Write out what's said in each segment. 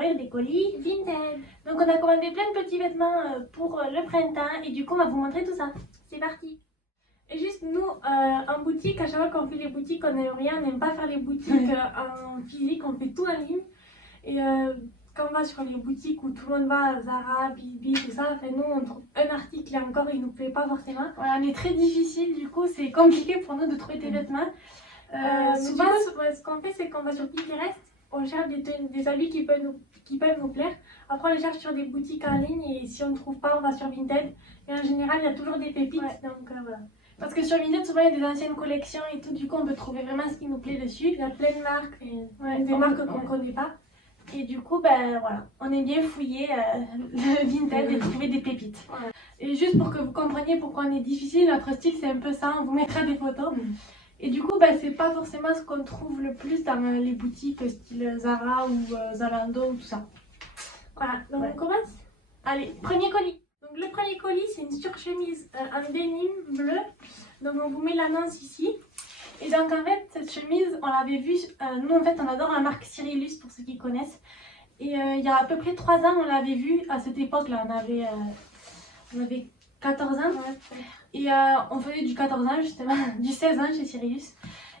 découvrir des colis vintage. Donc on a commandé plein de petits vêtements pour le printemps et du coup on va vous montrer tout ça. C'est parti. Et juste nous, en boutique, à chaque fois qu'on fait les boutiques, on n'aime rien, on n'aime pas faire les boutiques en physique, on fait tout en ligne. Et quand on va sur les boutiques où tout le monde va, Zara, Bibi, tout ça, enfin, nous on trouve un article et encore il nous plaît pas forcément. Voilà, on est très difficile, du coup c'est compliqué pour nous de trouver des vêtements. Souvent ce qu'on fait c'est qu'on va sur Pinterest, on cherche des habits qui peuvent nous plaire. Après on les cherche sur des boutiques en ligne et si on ne trouve pas on va sur Vinted. Et en général il y a toujours des pépites, donc voilà. Parce que sur Vinted souvent il y a des anciennes collections et tout, du coup on peut trouver vraiment ce qui nous plaît dessus. Il y a plein de marques, des marques qu'on ne connaît pas. Et du coup, ben voilà, on est bien fouillé le Vinted et trouver des pépites. Voilà. Et juste pour que vous compreniez pourquoi on est difficile, notre style c'est un peu ça, on vous mettra des photos. Et du coup, ben, c'est pas forcément ce qu'on trouve le plus dans les boutiques style Zara ou Zalando ou tout ça. Voilà, donc on commence. Allez, premier colis. Donc le premier colis c'est une surchemise en denim bleu. Donc on vous met l'annonce ici. Et donc en fait cette chemise on l'avait vue, nous en fait on adore la marque Cyrillus pour ceux qui connaissent. Et il y a à peu près 3 ans on l'avait vue à cette époque là, on avait 14 ans. Et on faisait du 14 ans justement, du 16 ans chez Cyrillus.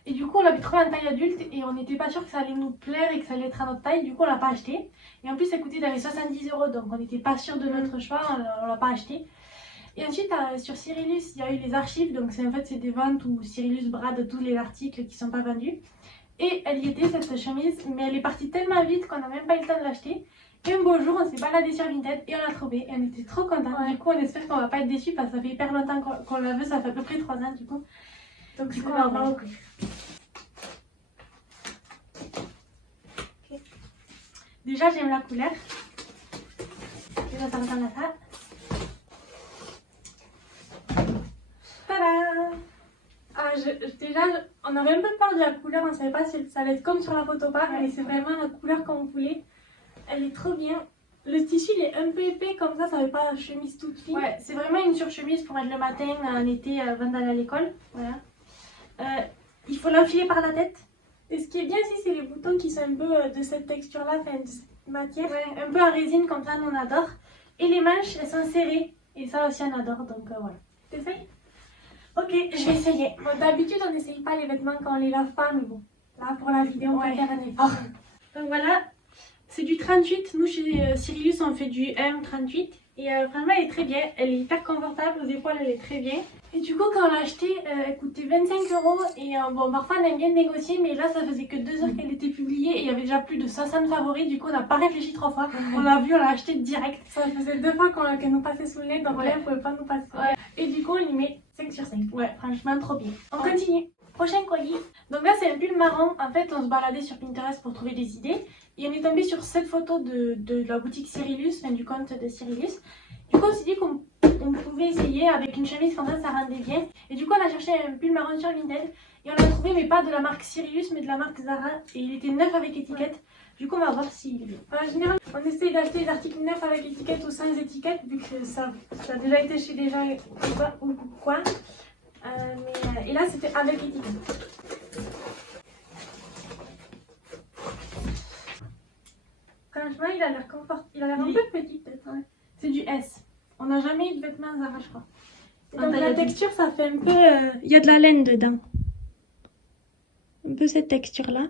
Et du coup on l'avait trouvé en taille adulte et on n'était pas sûr que ça allait nous plaire et que ça allait être à notre taille, du coup on l'a pas acheté. Et en plus ça coûtait dans les 70 €, donc on n'était pas sûr de notre choix, on l'a pas acheté. Et ensuite sur Cyrillus il y a eu les archives, donc en fait c'est des ventes où Cyrillus brade tous les articles qui sont pas vendus. Et elle y était cette chemise, mais elle est partie tellement vite qu'on n'a même pas eu le temps de l'acheter. Et un beau jour on s'est baladé sur Vinted et on l'a trouvée et on était trop contents. Du coup on espère qu'on va pas être déçus parce que ça fait hyper longtemps qu'on la veut, ça fait à peu près 3 ans du coup. Donc du coup on va ouvrir. Okay. Déjà j'aime la couleur. Déjà ça ressemble à ça. Tada! Déjà, on avait un peu peur de la couleur, on ne savait pas si ça allait être comme sur la photo pas, mais c'est vraiment la couleur qu'on voulait. Elle est trop bien. Le tissu il est un peu épais comme ça fait pas chemise toute fine. Ouais, c'est vraiment une surchemise pour mettre le matin, en été, avant d'aller à l'école. Voilà. Il faut l'enfiler par la tête. Et ce qui est bien aussi, c'est les boutons qui sont un peu de cette texture-là, enfin de cette matière. Ouais, un peu en résine comme ça, nous on adore. Et les manches, elles sont serrées. Et ça aussi on adore, donc voilà. T'essayes? Ok, je vais essayer. Bon, d'habitude, on n'essaye pas les vêtements quand on les lave pas, mais bon, là pour la vidéo, on va faire un effort. Donc voilà, c'est du 38. Nous, chez Cyrillus, on fait du M38. Et franchement, elle est très bien. Elle est hyper confortable. Aux épaules, elle est très bien. Et du coup, quand on l'a achetée, elle coûtait 25 €. Et bon, parfois, on aime bien négocier, mais là, ça faisait que 2 heures qu'elle était publiée. Et il y avait déjà plus de 60 favoris. Du coup, on n'a pas réfléchi 3 fois. On l'a vu, on l'a acheté direct. Ça faisait 2 fois qu'elle nous passait sous le nez. Donc là, elle ne pouvait pas nous passer. Ouais. Et du coup, on lui met 5 sur 5. Ouais, franchement, trop bien. On continue. Prochain colis. Donc là, c'est un pull marron. En fait, on se baladait sur Pinterest pour trouver des idées. Et on est tombé sur cette photo de la boutique Cyrillus, enfin du compte de Cyrillus. Du coup, on s'est dit qu'on pouvait essayer avec une chemise comme ça rendait bien. Et du coup, on a cherché un pull marron sur Vinted. Et on l'a trouvé, mais pas de la marque Cyrillus, mais de la marque Zara. Et il était neuf avec étiquette. Ouais. Du coup, on va voir s'il est bien. En général, on essaye d'acheter des articles neufs avec étiquette ou sans étiquette, vu que ça a déjà été chez des gens ou quoi. Et là, c'était avec étiquette. Franchement, il a l'air confort. Il a l'air un peu petit, peut-être. Ouais. C'est du S. On n'a jamais eu de vêtements Zara, je crois. Et donc, la texture, ça fait un peu. Il y a de la laine dedans. Un peu cette texture-là.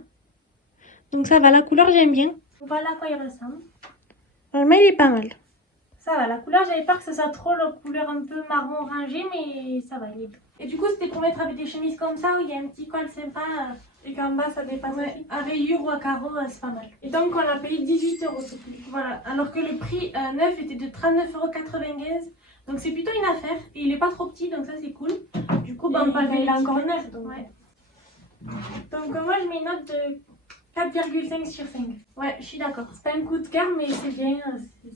Donc, ça va. La couleur, j'aime bien. Voilà à quoi il ressemble. Franchement, il est pas mal. Ça va. La couleur, j'avais peur que ce soit trop la couleur un peu marron orangé, mais ça va, il est bien. Et du coup, c'était pour mettre avec des chemises comme ça où il y a un petit col sympa. Et qu'en bas ça dépasse aussi. À rayures ou à carreaux, c'est pas mal. Et donc on l'a payé 18 € ce prix. Voilà, alors que le prix neuf était de 39,95 €. Donc c'est plutôt une affaire. Et il est pas trop petit, donc ça c'est cool. Du coup, bah, on peut il est encore neuf. Donc, ouais. Donc moi je mets une note de 4,5 sur 5. Ouais, je suis d'accord. C'est pas un coup de cœur, mais c'est bien,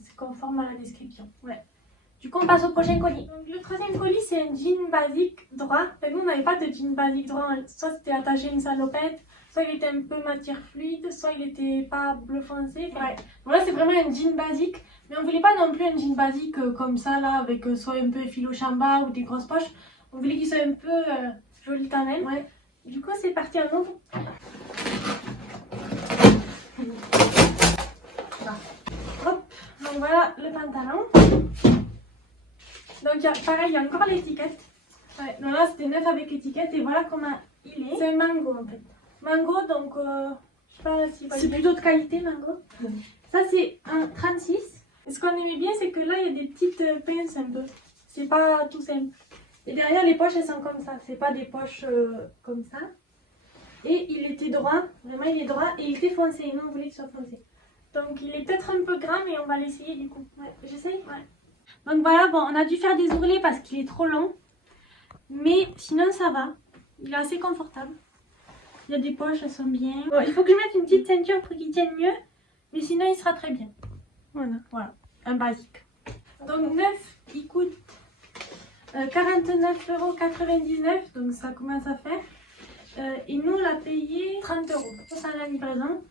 c'est conforme à la description. Ouais. Du coup, on passe au prochain colis. Donc, le troisième colis, c'est un jean basique droit. Enfin, nous, on n'avait pas de jean basique droit. Soit c'était attaché à une salopette, soit il était un peu matière fluide, soit il était pas bleu foncé. Enfin, ouais. Voilà, c'est vraiment un jean basique. Mais on voulait pas non plus un jean basique comme ça, là, avec soit un peu filo chamba ou des grosses poches. On voulait qu'il soit un peu joli quand même. Ouais. Du coup, c'est parti à nouveau. Ah. Donc voilà le pantalon. Donc pareil, il y a encore l'étiquette. Ouais, donc là c'était neuf avec étiquette et voilà comment il est. C'est un mango en fait. Mango, donc je sais pas si c'est plutôt de qualité mango. Ça c'est un 36. Et ce qu'on aimait bien, c'est que là il y a des petites pinces un peu. C'est pas tout simple. Et derrière les poches elles sont comme ça. C'est pas des poches comme ça. Et il était droit, vraiment il est droit et il était foncé. Nous on voulait qu'il soit foncé. Donc il est peut-être un peu grand mais on va l'essayer du coup. Ouais, j'essaye. Ouais. Donc voilà, bon, on a dû faire des ourlets parce qu'il est trop long. Mais sinon ça va. Il est assez confortable. Il y a des poches, elles sont bien. Bon, il faut que je mette une petite ceinture pour qu'il tienne mieux. Mais sinon il sera très bien. Voilà. Un basique. Donc neuf, il coûte 49,99 €. Donc ça commence à faire. Et nous on l'a payé 30 € pour la livraison.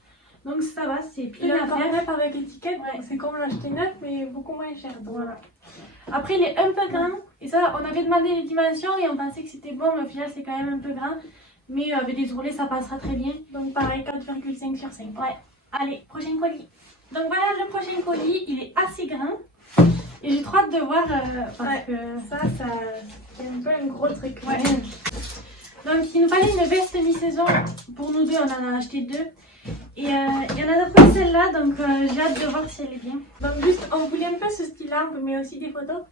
Donc ça va, c'est plus à faire. Neuf avec étiquette, ouais. C'est comme l'acheter neuf mais beaucoup moins cher. Donc voilà. Après il est un peu grand. Et ça on avait demandé les dimensions et on pensait que c'était bon, mais au final c'est quand même un peu grand. Mais avec des ourlets ça passera très bien. Donc pareil, 4,5 sur 5. Ouais. Allez, prochain colis. Donc voilà le prochain colis, il est assez grand. Et j'ai trop hâte de voir parce que ça c'est un peu un gros truc. Ouais. Donc il nous fallait une veste mi-saison. Pour nous deux, on en a acheté deux. Et il y en a d'autres celle-là, donc j'ai hâte de voir si elle est bien. Donc juste, on voulait un peu ce style-là, on met aussi des photos.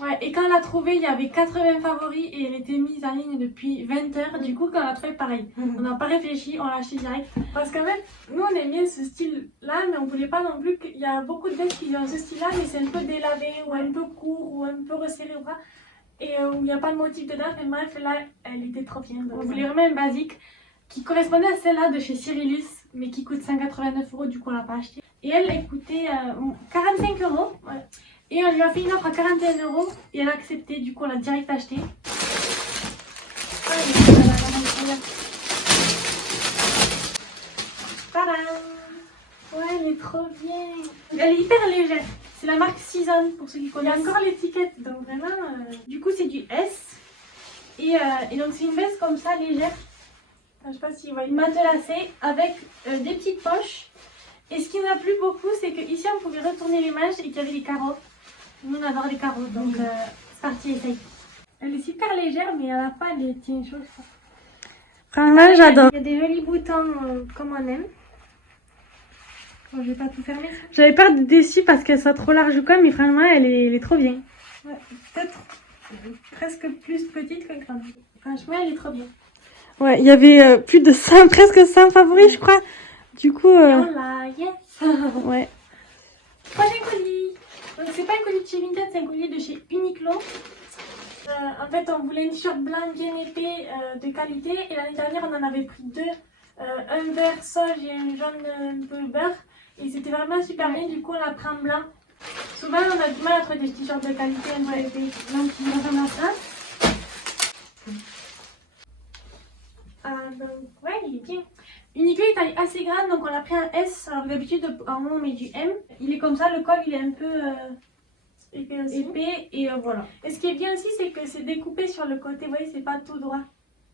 Ouais, et quand on l'a trouvée, il y avait 80 favoris et elle était mise en ligne depuis 20 heures. Du coup, quand on l'a trouvée, pareil. On n'a pas réfléchi, on l'a acheté direct. Parce qu'en fait, nous on aime bien ce style-là, mais on voulait pas non plus qu'il y a beaucoup de vestes qui ont ce style-là, mais c'est un peu délavé, ou un peu court, ou un peu resserré au bras. Et où il n'y a pas de motif dedans. Mais bref, là, elle était trop bien. Donc, on voulait vraiment un basique qui correspondait à celle-là de chez Cyrillus, mais qui coûte 189 €, du coup on l'a pas acheté. Et elle coûtait 45 €. Ouais. Et on lui a fait une offre à 41 € et elle a accepté, du coup on l'a direct acheté. Tadam! Ouais, elle est trop bien. Elle est hyper légère. C'est la marque Season pour ceux qui connaissent. Il y a encore l'étiquette, donc vraiment. Du coup c'est du S. Et donc c'est une veste comme ça légère. Je sais pas si vous voyez, matelassée avec des petites poches. Et ce qui m'a plu beaucoup, c'est qu'ici on pouvait retourner les manches et qu'il y avait des carreaux. Nous on adore les carreaux, donc c'est parti, essaye. Elle est super légère, mais à la fin elle tient chaud. Franchement, j'adore. Il y a des jolis boutons comme on aime. Bon, je vais pas tout fermer. J'avais peur d'être déçue parce qu'elle soit trop large ou quoi, mais franchement, elle est trop bien. Ouais, peut-être presque plus petite que grande. Franchement, elle est trop bien. Ouais, il y avait plus de 100, presque 100 favoris, je crois. Du coup, Voilà, yes. ouais. Prochain colis. Donc c'est pas un colis de chez Vinted, c'est un colis de chez Uniqlo. En fait, on voulait une t-shirt blanc bien épais de qualité. Et l'année dernière, on en avait pris deux. Un vert sauge et un jaune un peu beurre. Et c'était vraiment super bien. Du coup, on l'a pris en blanc. Souvent, on a du mal à trouver des t-shirts de qualité un peu épais. Donc, il ressemble à ça. Donc, ouais, il est bien. Uniqlo est taille assez grande, donc on l'a pris un S. Alors d'habitude, en haut on met du M. Il est comme ça, le col il est un peu épais aussi. Épais, et voilà. Et ce qui est bien aussi, c'est que c'est découpé sur le côté, vous voyez, c'est pas tout droit.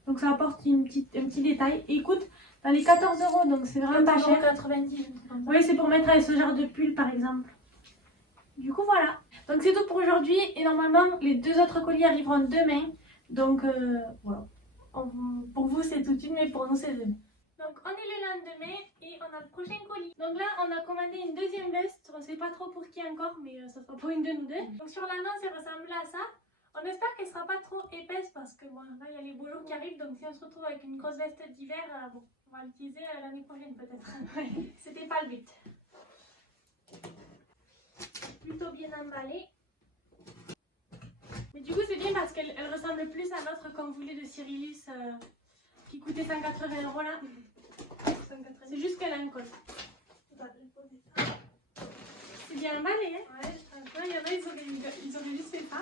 Donc ça apporte un petit détail. Et il coûte dans les 14 €, donc c'est vraiment pas cher. 90. Oui, c'est pour mettre ce genre de pull par exemple. Du coup, voilà. Donc c'est tout pour aujourd'hui. Et normalement, les deux autres colis arriveront demain. Donc voilà. Pour vous, c'est tout de suite, mais pour nous, c'est demain. Donc on est le lendemain et on a le prochain colis. Donc là on a commandé une deuxième veste, on ne sait pas trop pour qui encore mais ça sera pour une de nous deux. Donc sur l'annonce elle ressemble à ça. On espère qu'elle sera pas trop épaisse parce que bon là il y a les beaux jours qui arrivent donc si on se retrouve avec une grosse veste d'hiver, bon on va l'utiliser l'année prochaine peut-être. C'était pas le but. Plutôt bien emballée. Mais du coup c'est bien parce qu'elle ressemble plus à l'autre qu'on voulait de Cyrillus qui coûtait 180 € là. C'est juste qu'elle a un col. C'est bien emballé, hein? Ouais, franchement, il y en a, ils auraient juste fait ça.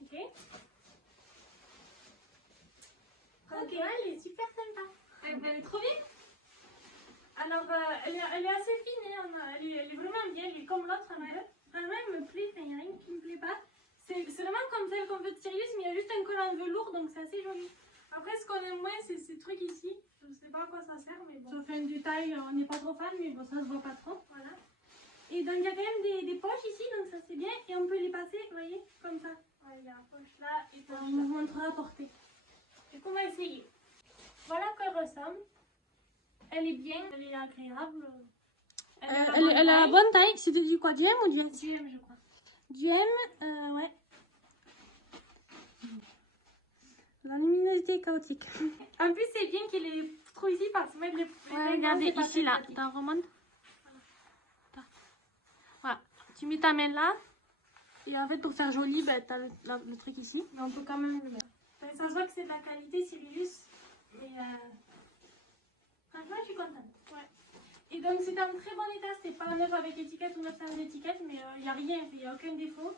Ok. Ok, elle est super sympa. Elle est trop bien. Alors, elle est assez fine, hein? Elle est vraiment bien, elle est comme l'autre un peu. Vraiment, elle me plaît, il n'y a rien qui me plaît pas. C'est vraiment comme celle qu'on veut de Sirius, mais il y a juste un col en velours, donc c'est assez joli. Après, ce qu'on aime moins, c'est ces trucs ici. Je sais pas à quoi ça sert, mais bon. Ça fait un détail, on n'est pas trop fan, mais bon, ça se voit pas trop. Voilà. Et donc, il y a quand même des poches ici, donc ça c'est bien. Et on peut les passer, vous voyez, comme ça. Ouais, il y a la poche là et on vous montrera à portée. Et qu'on va essayer. Voilà à quoi elle ressemble. Elle est bien, elle est agréable. Elle a la bonne taille. C'était du quoi? Du M ou du S? Du M, je crois. Du M, ouais. La luminosité est chaotique. En plus, c'est bien qu'il est trop ici parce que mettre les. Ouais, regardez ici là. T'en remontes. Voilà. Tu mets ta main là. Et en fait, pour faire joli, bah, t'as le truc ici. Mais on peut quand même le mettre. Mais ça se voit que c'est de la qualité Cyrillus. Mais franchement, je suis contente. Ouais. Et donc, c'est en très bon état. C'est pas neuf avec étiquette ou neuf sans étiquette, mais il n'y a rien, il n'y a aucun défaut.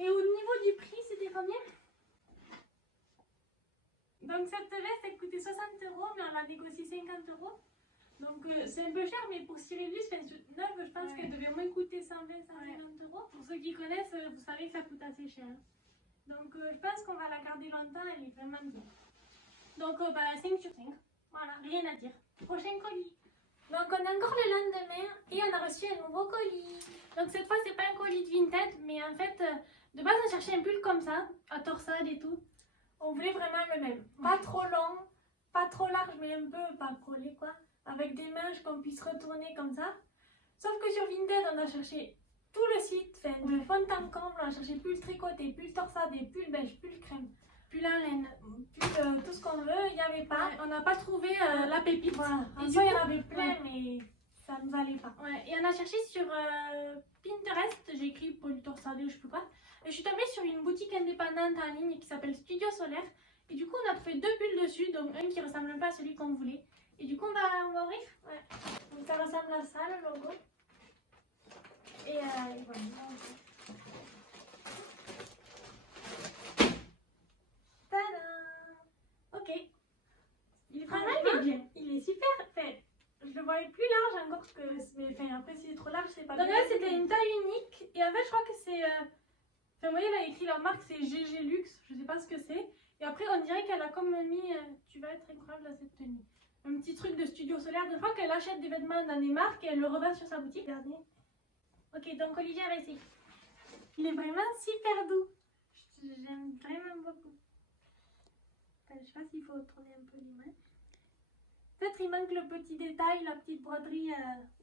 Et au niveau du prix, c'était combien? Donc, cette veste, elle coûtait 60 €, mais on l'a négocié 50 €. Donc, c'est un peu cher, mais pour Cyrillus, neuf, je pense qu'elle devait moins coûter 120-150 €. Pour ceux qui connaissent, vous savez que ça coûte assez cher. Donc, je pense qu'on va la garder longtemps, elle est vraiment bien. Donc, 5 sur 5. Voilà, rien à dire. Prochain colis. Donc, on est encore le lendemain et on a reçu un nouveau colis. Donc, cette fois, c'est pas un colis de Vinted, mais en fait, de base, on cherchait un pull comme ça, à torsade et tout. On voulait vraiment le même. Pas trop long, pas trop large, mais un peu pas collé, quoi. Avec des manches qu'on puisse retourner comme ça. Sauf que sur Vinted, on a cherché tout le site, de fond en comble, on a cherché pull tricoté, pull torsade, pull beige, pull crème, pull en laine, pull tout ce qu'on veut, il n'y avait pas. On n'a pas trouvé la pépite. Voilà. En soi, il y en avait plein, mais ça ne nous allait pas. Ouais. Et on a cherché sur Pinterest, j'ai écrit pull torsade ou je peux pas. Et je suis tombée sur une boutique indépendante en ligne qui s'appelle Studio Solaire. Et du coup, on a trouvé 2 pulls dessus, donc un qui ressemble un peu à celui qu'on voulait. Et du coup, on va ouvrir. Ouais. Donc ça ressemble à ça, le logo. Et voilà. Tada! Ok. Il est bien. Il est super. Fait, je le voyais plus large encore que. Mais enfin, après, s'il est trop large, c'est pas bien. Donc là, c'était une taille unique. Et en fait, je crois que c'est. Enfin, vous voyez, là, écrit la marque, c'est GG Luxe. Je sais pas ce que c'est. Et après, on dirait qu'elle a comme mis. Tu vas être incroyable à cette tenue. Un petit truc de Studio Solaire. Des fois qu'elle achète des vêtements dans des marques et elle le revend sur sa boutique. Regardez. Ok, donc Olivier va essayer. Il est vraiment super doux. J'aime vraiment beaucoup. Je sais pas s'il faut tourner un peu les mains. Peut-être il manque le petit détail, la petite broderie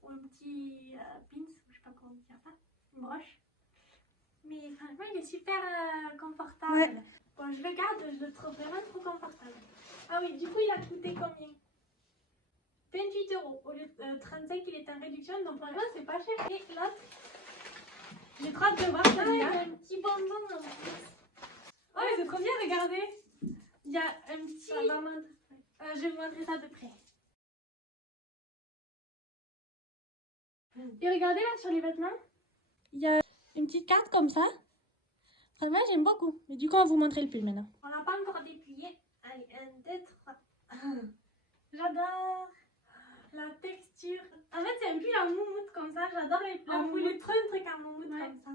ou un petit pins, je sais pas comment dire ça, une broche. Mais franchement, il est super confortable. Ouais. Bon, je le garde, je le trouve vraiment trop confortable. Ah oui, du coup, il a coûté combien? 28 €. Au lieu de 35, il est en réduction, donc franchement, c'est pas cher. Et l'autre, j'ai trop hâte de voir celui-là. Il y a un petit bonbon. Oh, mais c'est trop bien, regardez. Il y a un petit... je vais vous montrer ça de près. Et regardez là sur les vêtements, il y a une petite carte comme ça. Franchement, j'aime beaucoup. Mais du coup, on va vous montrer le pull maintenant. On l'a pas encore déplié. Allez, 1, 2, 3. J'adore la texture. En fait, c'est un pull en moumoute comme ça. J'adore les moumoutes. Vous voulez trop un truc en moumoute comme ça.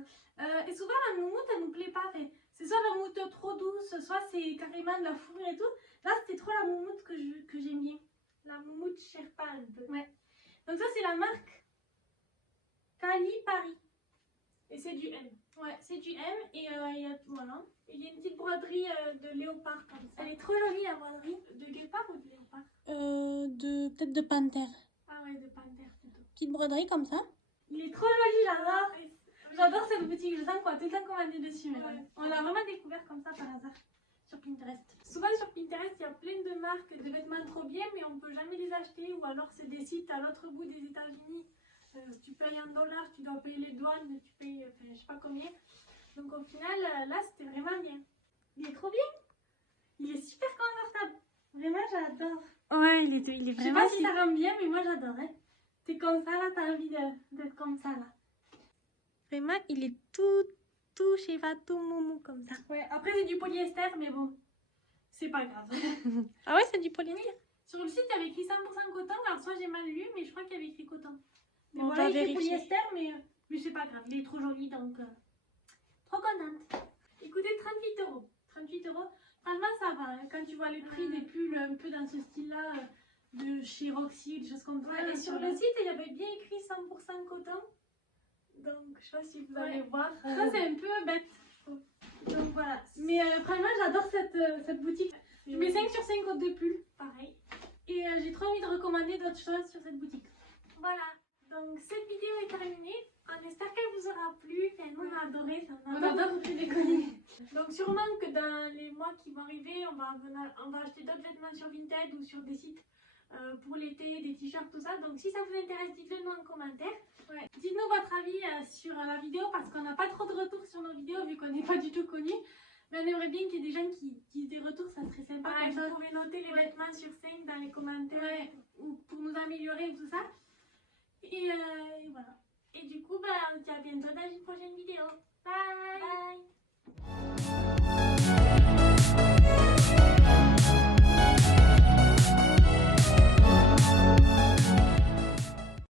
Et souvent, la moumoute, elle nous plaît pas. C'est soit la moumoute trop douce, soit c'est carrément de la fourrure et tout. Là, c'était trop la moumoute que j'aime bien. La moumoute Sherpa un peu. Ouais. Donc ça, c'est la marque Cali Paris. Et c'est du M. Ouais, c'est du M. Et il y a, voilà. Il y a une petite broderie de léopard comme ça. Elle est trop jolie, la broderie. De guépard ou de léopard? Peut-être de panthère. Ah ouais, de panthère plutôt. Petite broderie comme ça. Il est trop joli, j'adore. J'adore cette boutique, je sens qu'on va tout le temps commander dessus. Ouais. On l'a vraiment découvert comme ça par hasard sur Pinterest. Souvent sur Pinterest, il y a plein de marques de vêtements trop bien, mais on peut jamais les acheter. Ou alors c'est des sites à l'autre bout des États-Unis. Tu payes en dollars, tu dois payer les douanes, tu payes, enfin, je sais pas combien. Donc au final, là, c'était vraiment bien. Il est trop bien. Il est super confortable. Vraiment, j'adore. Ouais, il est vraiment... Je sais pas si ça rend bien, mais moi, j'adore. Hein. T'es comme ça, là, t'as envie d'être comme ça, là. Vraiment, il est tout chez tout moumou comme ça. Ouais, après, c'est du polyester, mais bon, c'est pas grave. Ah ouais, c'est du polyester? Oui. Sur le site, il y avait écrit 100% coton. Alors, soit j'ai mal lu, mais je crois qu'il y avait écrit coton. Mais bon, voilà, il fait vérifier. polyester, mais c'est pas grave. Il est trop joli, donc trop contente. Écoutez, 38 €. 38 €. Franchement, ça va. Hein. Quand tu vois les prix des pulls un peu dans ce style-là, de chez Roxy, des choses comme ça. Et sur le site, il y avait bien écrit 100% coton. Donc, je sais pas si vous allez voir. Ça, c'est un peu bête. Donc, voilà. Mais vraiment, j'adore cette boutique. Je mets 5 sur 5 de pulls. Pareil. Et j'ai trop envie de recommander d'autres choses sur cette boutique. Voilà. Donc, cette vidéo est terminée. On espère qu'elle vous aura plu. Enfin, nous, on a adoré. On adore les déconner. Donc, sûrement que dans les mois qui vont arriver, on va acheter d'autres vêtements sur Vinted ou sur des sites pour l'été, des t-shirts, tout ça. Donc, si ça vous intéresse, dites-le nous en commentaire. Ouais. Dites-nous votre avis sur la vidéo parce qu'on n'a pas trop de retours sur nos vidéos vu qu'on n'est pas du tout connus. Mais on aimerait bien qu'il y ait des gens qui disent des retours, ça serait sympa. Vous pouvez noter les vêtements sur 5 dans les commentaires. Ou pour nous améliorer et tout ça. Et voilà. Et du coup, on se dit à bientôt dans une prochaine vidéo. Bye!